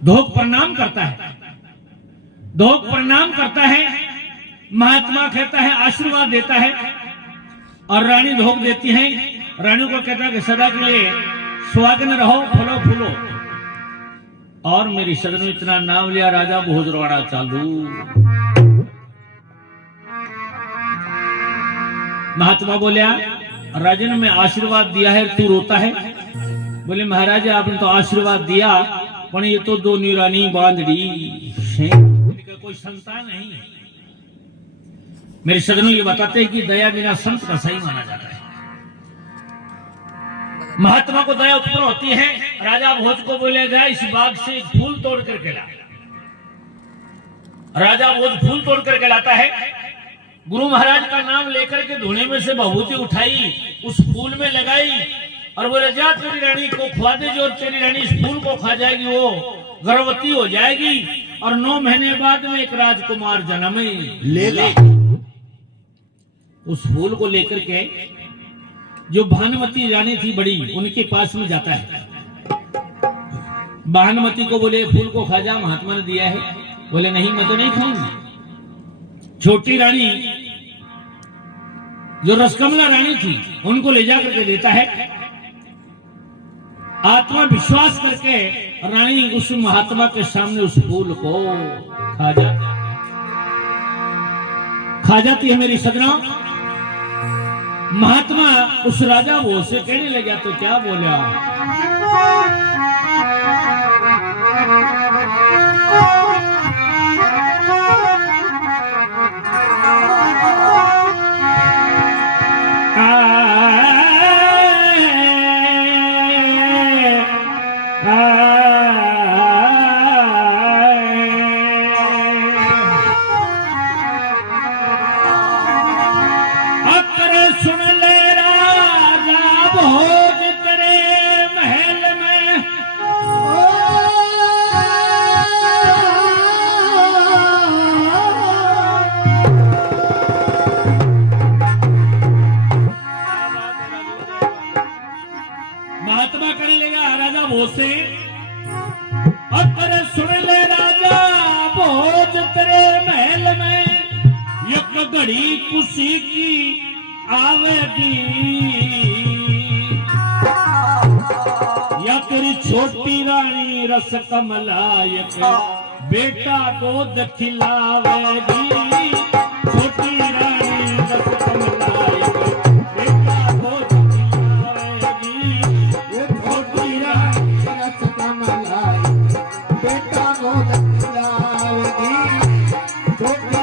धोक प्रणाम करता है, धोक प्रणाम करता है। महात्मा कहता है, आशीर्वाद देता है, और रानी धोक देती है। रानी को कहता है कि सदा के लिए सुहागन रहो, फलो फूलो। और मेरी सदन में इतना नाम लिया, राजा भोजरवाड़ा चालू। महात्मा बोलिया, राजन में आशीर्वाद दिया है, तू रोता है? बोले महाराज आपने तो आशीर्वाद दिया, पर ये तो दो निरानी बांधड़ी है, कोई संतान नहीं है। मेरे सदनों ये बताते हैं कि दया बिना संत का सही माना जाता है। महात्मा को दया उत्पन्न होती है। राजा भोज को बोले जाए, इस बाग से फूल तोड़ करके ला। राजा भोज फूल तोड़ करके लाता है। गुरु महाराज का नाम लेकर के धुने में से भभूति उठाई, उस फूल में लगाई, और बोले जा तेरी रानी को खुआ दे, जो तेरी रानी इस फूल को खा जाएगी वो गर्भवती हो जाएगी, और 9 महीने बाद में एक राजकुमार जन्म लेगा। उस फूल को लेकर के जो भानुमती रानी थी बड़ी, उनके पास में जाता है। भानुमती को बोले फूल को खा जा, महात्मा ने दिया है। बोले नहीं, मैं तो नहीं खाऊंगी। छोटी रानी जो रसकमला रानी थी, उनको ले जाकर के देता है। आत्मा विश्वास करके रानी उस महात्मा के सामने उस फूल को खा जाती है। मेरी सदना, महात्मा उस राजा वो से कहने लगा, तो क्या बोला? घड़ी खुशी की आवेगी, या तेरी छोटी रानी रस कमलायक बेटा दूध खिलावेगी। छोटी रानी रस कमलायक बेटा दूध खिलावेगी। ये छोटी रानी रस कमलायक बेटा दूध खिलावेगी। छोटी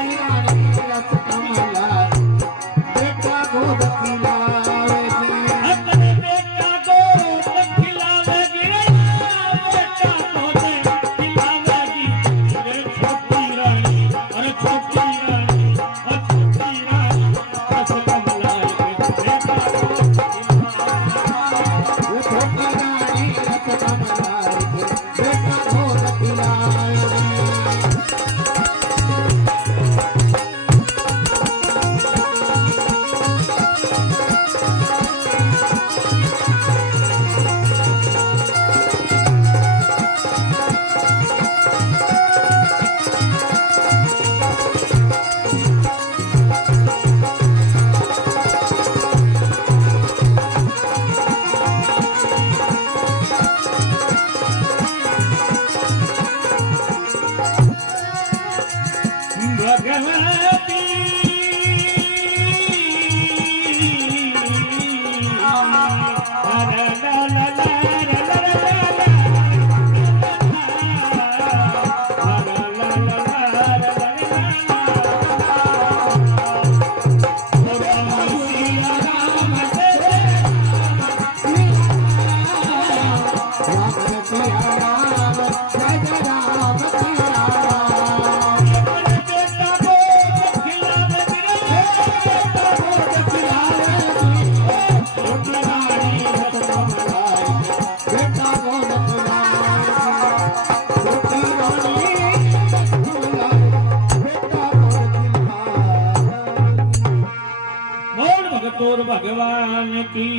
भगवान की।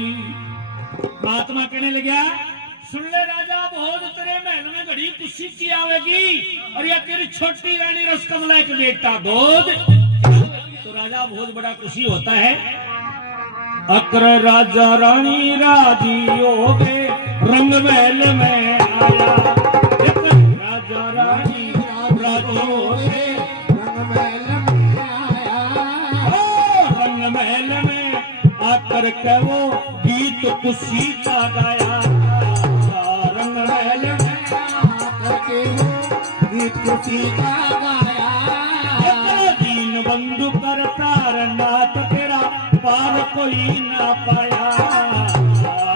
महात्मा कहने लगा, सुन ले राजा भोज, तेरे महल में घड़ी खुशी की आवेगी और या तेरी छोटी रानी रसकमला एक बेटा दूध, तो राजा बहुत बड़ा खुशी होता है। अकर राजा रानी राजी हो गए, रंग महल में आया। राजा रानी राजी हो गए, रंग महल में आया। रंग महल में आकर के वो गीत खुशी का गाया। रंग महल में आकर के वो गीत खुशी का गाया। दीन बंधु कर तार नाथ तेरा पार कोई ना पाया।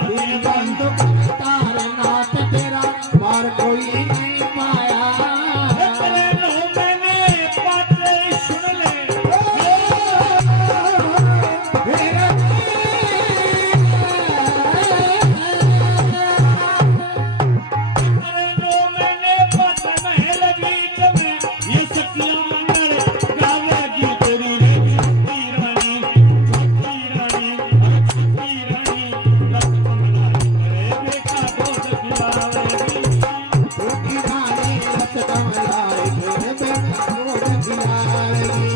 दीन बंधु तार नाथ तेरा पार कोई नहीं पाया। मैंने बातें सुन ले, मेरा मैंने बात महल बीच में ये सखिया मंगल गावेगी तेरी रे छोटी रानी, छोटी रानी, छोटी रानी रसकमला रे बेटा दूध खिलावेगी। छोटी रानी रसकमला तेरे बेटा दूध खिलाएगी।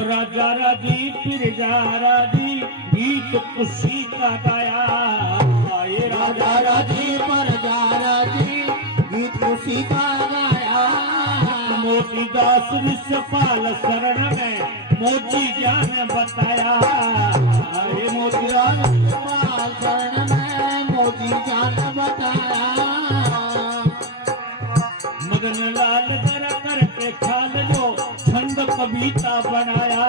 राजा राजी फिर जा राजी गीत खुशी का गाया। ये राजा राजी पर जा राजी गीत खुशी का गाया। मोतीदास विश्वपाल शरण में मोती ज्ञान बताया। अरे मोतीलाल विश्वपाल शरण में मोती ज्ञान बताया। मदन लाल जरा करके खाल जो छंद कविता बनाया।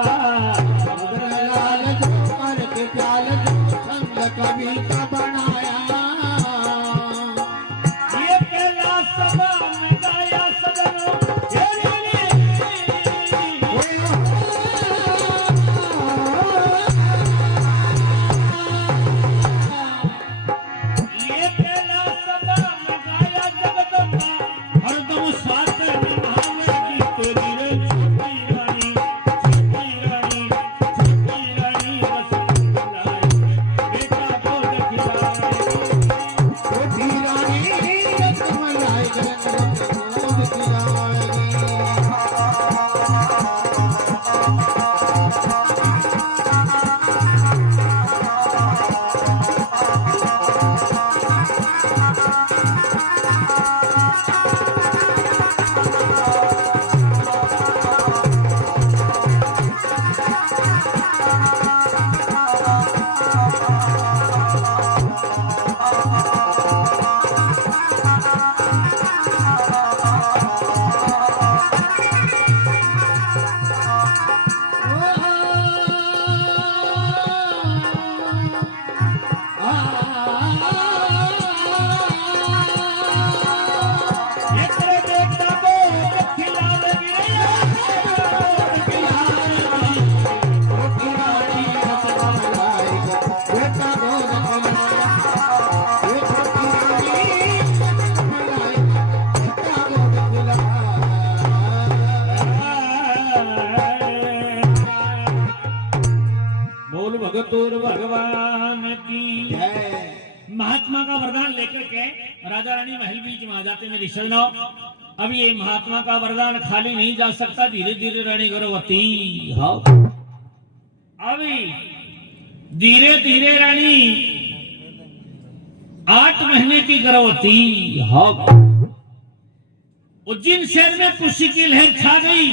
मदन लाल जो करके ख्याल जो छंद कविता बनाया। ये पहला सभा में गाया सदनों ये पहला सभा में गाया जगदम्बा हरदम साथ निभावेगी तेरी रे छोटी रानी, छोटी रानी, छोटी रानी रसकमला बेटा दूध खिलाएगी। छोटी रानी रसकमला दूध खिलाएगी। ये तेरे बेटा दूध खिलावेगी रे खिलावेगी। छोटी रानी रसकमला बेटा दूध खिलाया। ये छोटी रानी रसकमला बेटा दूध खिलाया। बोल भगतोर भगवान की। जय। महात्मा का वरदान लेकर के राजा रानी महल बीच में आ जाते मेरी सजनों। अब ये महात्मा का वरदान खाली नहीं जा सकता, धीरे धीरे रानी गर्भवती हो। अभी धीरे धीरे रानी 8 महीने की गर्भवती। हाँ, उज्जैन शहर में खुशी की लहर छा गई।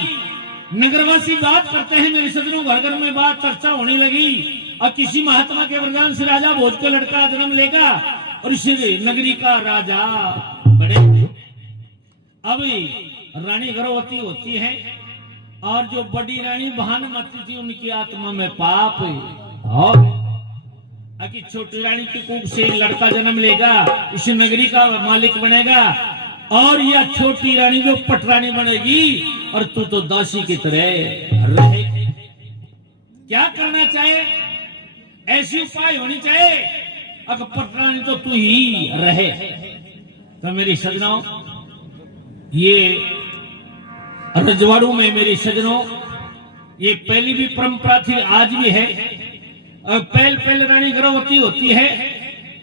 नगरवासी बात करते हैं, मेरे सज्जनों, घर घर में बात चर्चा होने लगी। अब किसी महात्मा के वरदान से राजा भोज को लड़का जन्म लेगा और इस नगरी का राजा बनेगा। अब रानी गर्भवती होती है और जो बड़ी रानी भानुमती थी उनकी आत्मा में पाप कि छोटी रानी की कुख से लड़का जन्म लेगा, इस नगरी का मालिक बनेगा, और यह छोटी रानी जो पटरानी बनेगी और तू तो दासी की तरह रहे। क्या करना चाहे? ऐसी उपाय होनी चाहिए अगर पटरानी तो तू ही रहे। तो मेरी सजनों, ये रजवाड़ू में मेरी सजनों ये पहली भी परंपरा थी, आज भी है। पहले रानी गर्भवती होती है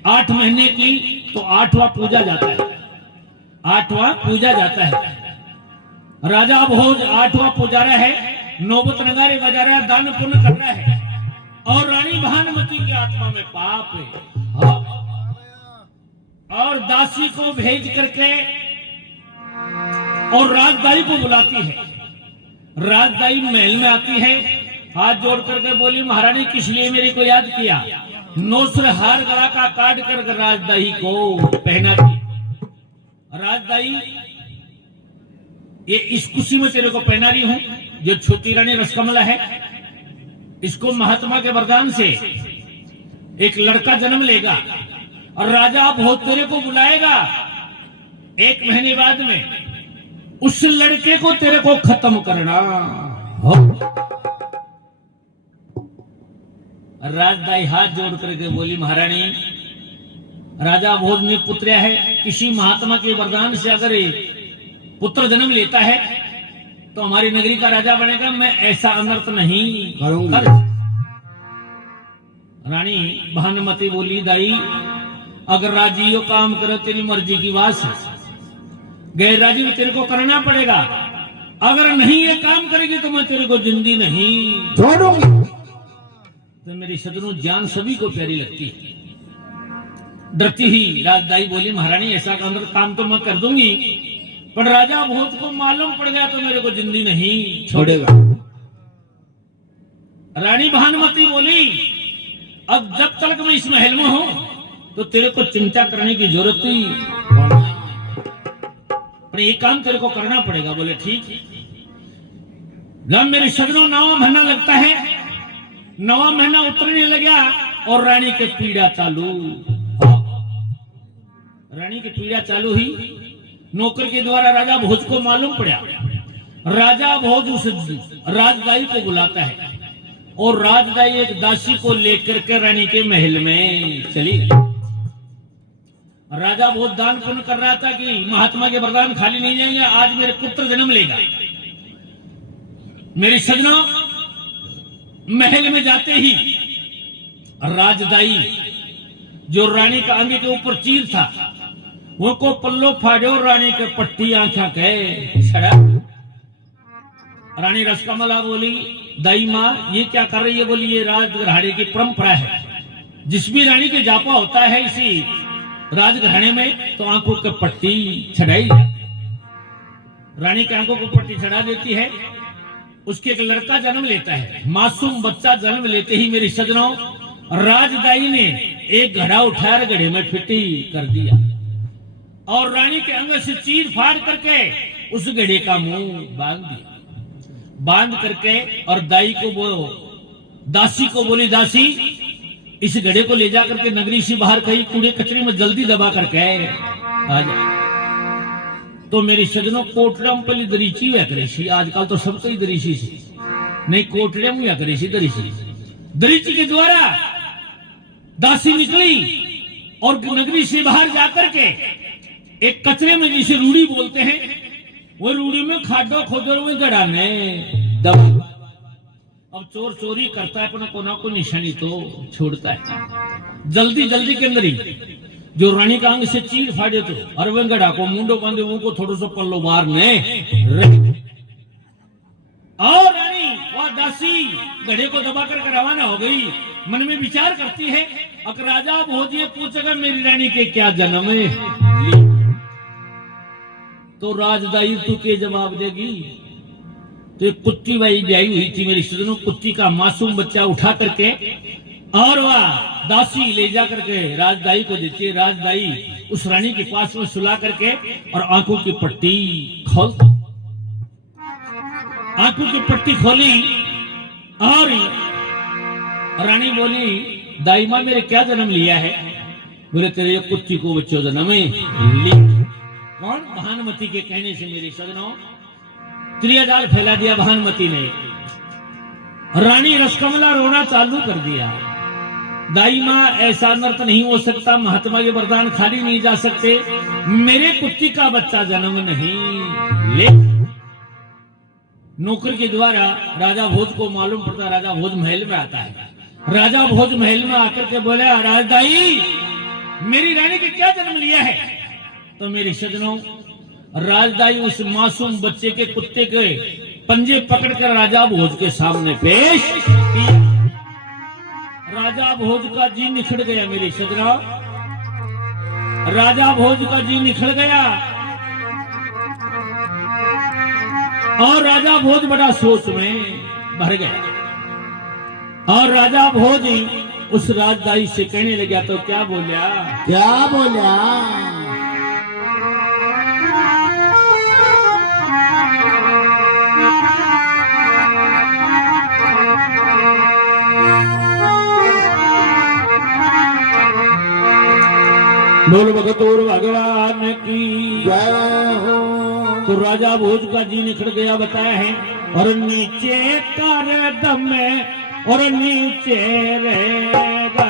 8 महीने की तो 8वां पूजा जाता है, 8वां पूजा जाता है। राजा भोज 8वां पुजारा है, नौबत नगारे बजा रहा है, दान पुण्य कर रहा है, और रानी भानुमती की आत्मा में पाप है। और दासी को भेज करके और राजदाई को बुलाती है। राजदाई महल में आती है, हाथ जोड़ करके बोली, महारानी किस लिए मेरे को याद किया? नौसर हार गला का काट कर राजदाई को पहना दी। राजदाई, ये इस खुशी में तेरे को पहना रही हूं। जो छोटी रानी रसकमला है, इसको महात्मा के वरदान से एक लड़का जन्म लेगा और राजा भोज तेरे को बुलाएगा। 1 महीने बाद में उस लड़के को तेरे को खत्म करना हो। राजदाई हाथ जोड़ करके बोली, महारानी राजा भोज ने पुत्र है, किसी महात्मा के वरदान से अगर पुत्र जन्म लेता है तो हमारी नगरी का राजा बनेगा। मैं ऐसा अनर्थ नहीं करूंगा। रानी भानुमती बोली, दाई अगर राजी यो काम करो तेरी मर्जी की बात है, गैर राजी में तेरे को करना पड़ेगा। अगर नहीं ये काम करेगी तो मैं तेरे को जिंदगी नहीं छोड़ूंगी। तो मेरी सदनों जान सभी को प्यारी लगती है। डरती ही राजदाई बोली, महारानी ऐसा काम तो मैं कर दूंगी, पर राजा भोज को मालूम पड़ गया तो मेरे को जिंदगी नहीं छोड़ेगा। रानी भानुमती बोली, अब जब तक मैं इस महल में हूं तो तेरे को चिंता करने की जरूरत नहीं, पर ये काम तेरे को करना पड़ेगा। बोले ठीक। जब मेरे सदनों 9वां महीना लगता है, 9वां महीना उतरने लगा और रानी के पीड़ा चालू। रानी की पीड़ा चालू हुई। नौकर के द्वारा राजा भोज को मालूम पड़ा। राजा भोज उस राजदाई को बुलाता है और राजदाई एक दासी को लेकर के रानी के महल में चली। राजा भोज दान पुण्य कर रहा था कि महात्मा के वरदान खाली नहीं जाएंगे, आज मेरे पुत्र जन्म लेगा। मेरी सजना महल में जाते ही राजदाई जो रानी का अंग के ऊपर चीर था वो को पल्लो फाड़ो, रानी के पट्टी आंखा के छड़ा। रानी रसकमला बोली, दाई माँ ये क्या कर रही है? बोली, ये राजघराने की परंपरा है। जिस भी रानी के जापा होता है इसी राजघराने में तो आंखों के पट्टी छड़ाई। रानी के आंखों को पट्टी चढ़ा देती है। उसके एक लड़का जन्म लेता है। मासूम बच्चा जन्म लेते ही मेरी सजनों राजदाई ने एक घड़ा उठाकर घड़े में फिटी कर दिया और रानी के अंग से चीर फाड़ करके उस घड़े का मुंह बांध दिया। बांध करके और दाई को वो दासी को बोली, दासी इस घड़े को ले जा करके नगरी से बाहर कहीं कूड़े कचरे में जल्दी दबा करके आ जा। तो मेरी सजनों कोटड़म पहले दरीची हुआ करेसी, आजकल तो सब ही दरीची सी नहीं, कोटड़म हुआ करेसी दरीची। दरीची के द्वारा दासी निकली और नगरी से बाहर जाकर के एक कचरे में जिसे रूढ़ी बोलते हैं वो रूढ़ी में खाडो खोदो में गड़ा में दबा। अब चोर चोरी करता है अपना कोना को निशानी तो छोड़ता है। जल्दी जल्दी के अंदर ही जो रानी का अंग से चीर फाड़े तो अरवेंगड़ा को मुंडो बांधे वो को थोड़ा सा पल्लो बार ने और रानी वह दासी घड़े को दबा करके रवाना हो गई। मन में विचार करती है अगर राजा भोज ये पूछेगा मेरी रानी के क्या जन्म है, तो राजदाई तू के जवाब देगी? तो एक कुत्ती बाई ब्याई हुई थी मेरी सजनों, कुत्ती का मासूम बच्चा उठा करके और वह दासी ले जा करके राजदाई को देती है। राजदाई उस रानी के पास में सुला करके और आंखों की पट्टी खोल, आंखों की पट्टी खोली और रानी बोली दाई मां मेरे क्या जन्म लिया है? बोले तेरे कुत्ती को बच्चों जन्म है। कौन? भानुमति के कहने से मेरे सजनों त्रियाजाल फैला दिया भानुमति ने। रानी रसकमला रोना चालू कर दिया। दाई मां ऐसा नर्त नहीं हो सकता, महात्मा के वरदान खाली नहीं जा सकते, मेरे कुत्ती का बच्चा जन्म नहीं ले। नौकर के द्वारा राजा भोज को मालूम पड़ता, राजा भोज महल में आता है। राजा भोज महल में आकर के बोले राजदाई मेरी रानी के क्या जन्म लिया है? तो मेरे सजनों राजदाई उस मासूम बच्चे के कुत्ते के पंजे पकड़कर राजा भोज के सामने पेश किया। राजा भोज का जी निखड़ गया मेरे सजनों, राजा भोज का जी निखड़ गया और राजा भोज बड़ा सोच में भर गया। और राजा भोज उस राजदाई से कहने लगा, तो क्या बोलिया? क्या बोला? बोल भगतोर भगवान की जय हो। तो राजा भोज का जी निखड़ गया बताया है। और नीचे कर दम और नीचे रहेगा,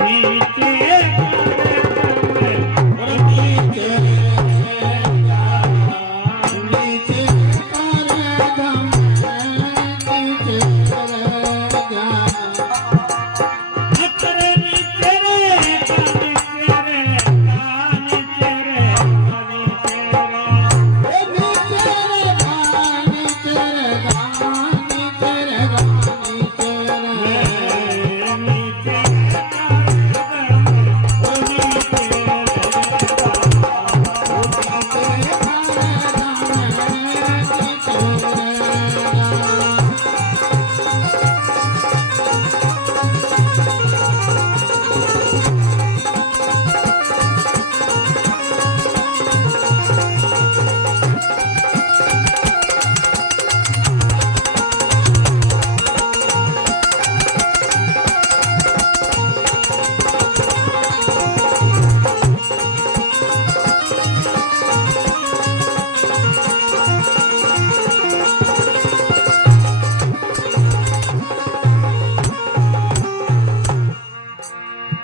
नीचे और नीचे रहेगा, नीचे कर दम नीचे रहेगा, अरे नीचे रहेगा, नीचे रहेगा, नीचे रहेगा, नीचे रहेगा, नीचे रहेगा, नीचे रहेगा, नीचे रहेगा।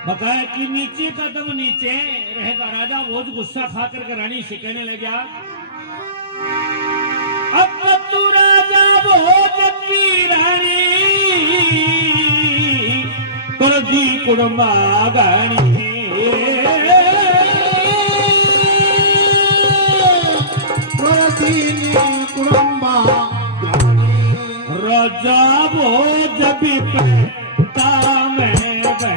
बताया कि नीचे का दम नीचे रहेगा। राजा भोज गुस्सा खा करके रानी से कहने लगा, अब तू राजा भोज की रानी कर दी कुड़मा गानी, राजा भोज भी पैता में नीचे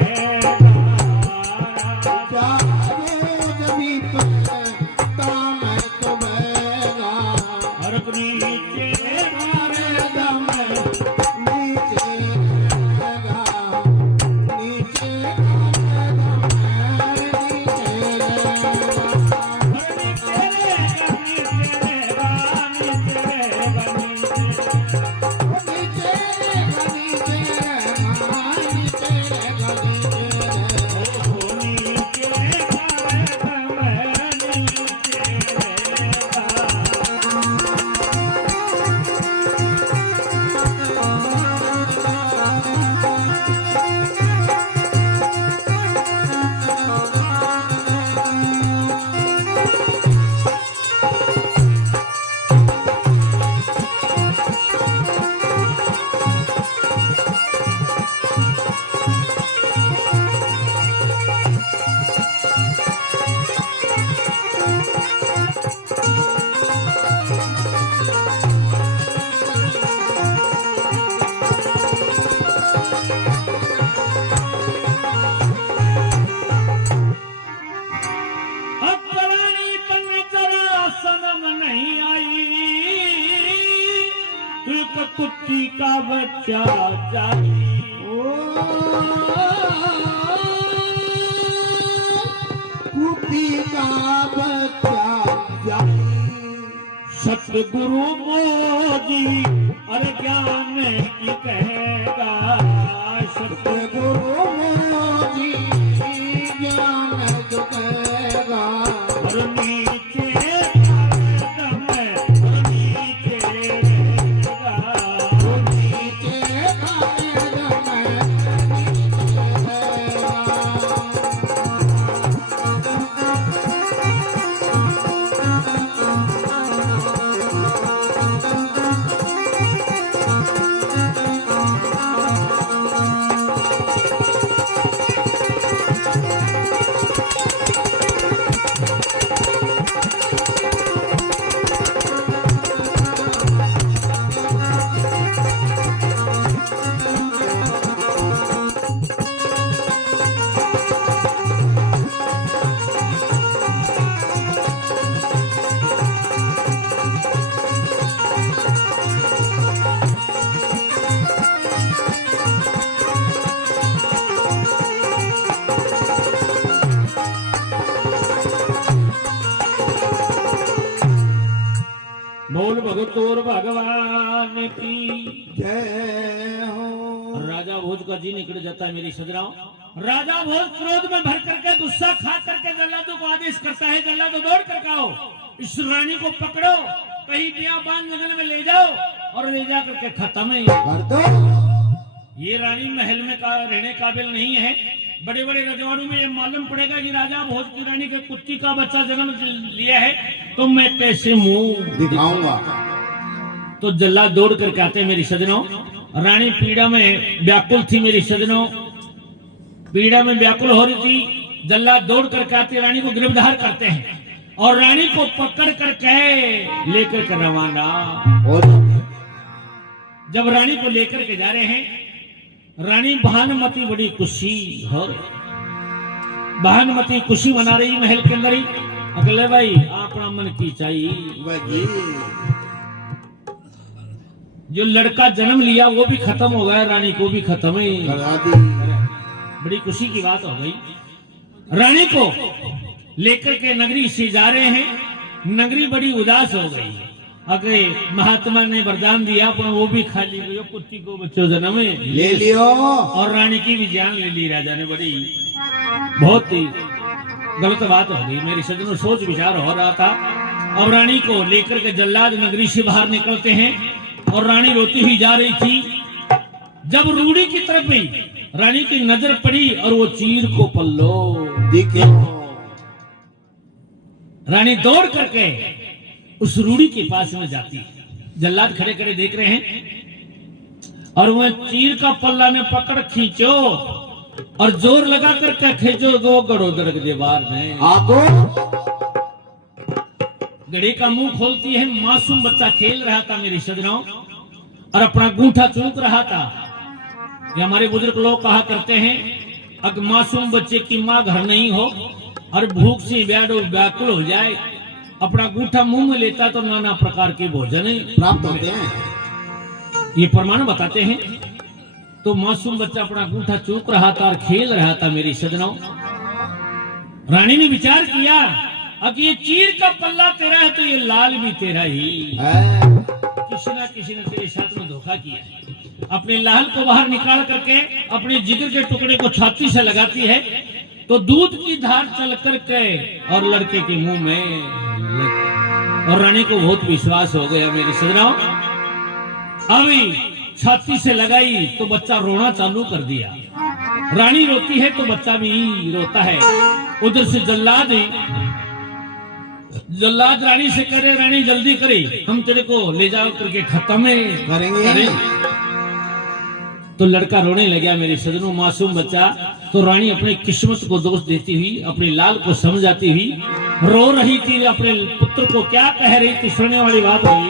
कुत्ती का बच्चा जाई। कुत्ती का बच्चा जाई। सतगुरु मोदी अरे ज्ञान की कहेगा। सतगुरु मोदी ज्ञान जो कहेगा। और नीचे कदम और नीचे रहेगा। नीचे कदम नीचे रहेगा। बोल भगतोर भगवान की जय हो। राजा भोज का जी निकल जाता है मेरी सजराओं। राजा भोज क्रोध में भर करके गुस्सा खा करके जल्लादों को आदेश करता है, जल्लादों दौड़ कर आओ, इस रानी को पकड़ो, कहीं बियाबान जंगल में ले जाओ और ले जा करके खत्म है। कर दो। ये रानी महल में रहने काबिल नहीं है। बड़े बड़े रजवाड़ों में ये मालूम पड़ेगा कि राजा भोज की रानी के कुत्ती का बच्चा जन्म लिया है, तो मैं कैसे मुंह दिखाऊंगा। तो जल्लाद दौड़ करके आते हैं मेरी सजनों। रानी पीड़ा में व्याकुल थी मेरी सजनों, पीड़ा में व्याकुल हो रही थी। जल्लाद दौड़ करके आते रानी को गिरफ्तार करते हैं और रानी को पकड़ करके लेकर के रवाना। जब रानी को लेकर के जा रहे हैं, रानी भानुमती बड़ी खुशी हो रही। भानुमती खुशी मना रही महल के अंदर ही। अगले भाई अपना मन की चाहिए। जो लड़का जन्म लिया वो भी खत्म हो गया, रानी को भी खत्म ही। बड़ी खुशी की बात हो गई। रानी को लेकर के नगरी से जा रहे हैं। नगरी बड़ी उदास हो गई। अगर महात्मा ने वरदान दिया अपना वो भी खा ली, कुत्ती को बच्चों जन्म ले लियो और रानी की भी जान ले ली राजा ने। बड़ी बहुत ही गलत बात हो गई मेरी सजनों। सोच विचार हो रहा था। और रानी को लेकर के जल्लाद नगरी से बाहर निकलते हैं और रानी रोती हुई जा रही थी। जब रूढ़ी की तरफ गई, रानी की नजर पड़ी और वो चीर को पल्लो दिखे। रानी दौड़ करके उस रूढ़ी के पास में जाती है। जल्लाद खड़े खड़े देख रहे हैं और वह चीर का पल्ला ने पकड़ खींचो और जोर लगा करके खींचो तो गड़ो दरक दीवार में आको। गड़े का मुंह खोलती है। मासूम बच्चा खेल रहा था मेरी सजनाओं और अपना गूंठा चूक रहा था। ये हमारे बुजुर्ग लोग कहा करते हैं, अगर मासूम बच्चे की माँ घर नहीं हो और भूख से व्याकुल हो जाए, अपना गूठा मुंह में लेता तो नाना प्रकार के भोजन प्राप्त होते हैं। ये प्रमाण बताते हैं। तो मासूम बच्चा अपना गूठा चूक रहा था और खेल रहा था मेरी सजनों। रानी ने विचार किया, अब ये चीर का पल्ला तेरा है तो ये लाल भी तेरा ही। किसी ने तेरे साथ में धोखा किया। अपने लाल को बाहर निकाल करके अपने जिगर के टुकड़े को छाती से लगाती है तो दूध की धार चल करके और लड़के के मुंह में। और रानी को बहुत विश्वास हो गया मेरी सजनाओं। अभी छाती से लगाई तो बच्चा रोना चालू कर दिया। रानी रोती है तो बच्चा भी रोता है। उधर से जल्लाद रानी से करे, रानी जल्दी करे, हम तेरे को ले जाओ करके खत्म करेंगे। तो लड़का रोने लगा मेरे सजनों, मासूम बच्चा। तो रानी अपनी किस्मत को दोष देती हुई, अपने लाल को समझाती हुई रो रही थी। अपने पुत्र को क्या कह रही थी, सुनने वाली बात हुई।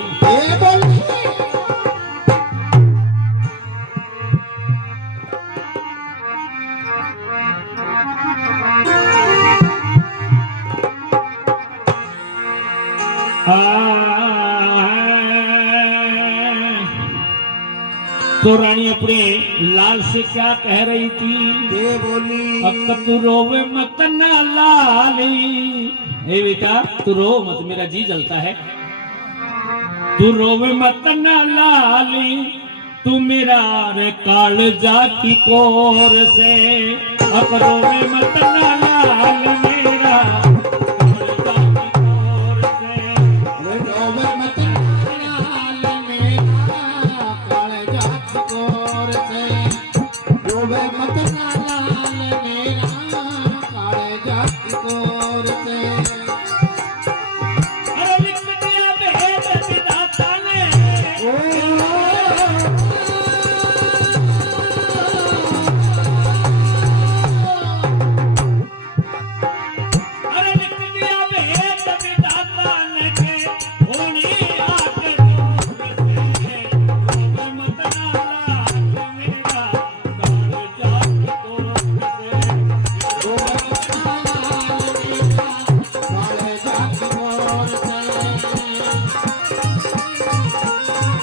तो रानी अपने लाल से क्या कह रही थी? ये बोली अब तू रोवे मत ना लाली, ए बेटा तू रो मत, मेरा जी जलता है। तू रोवे मत ना लाली, तू मेरा रे कालजा की कोर से। अब रोवे मत ना लाल मेरा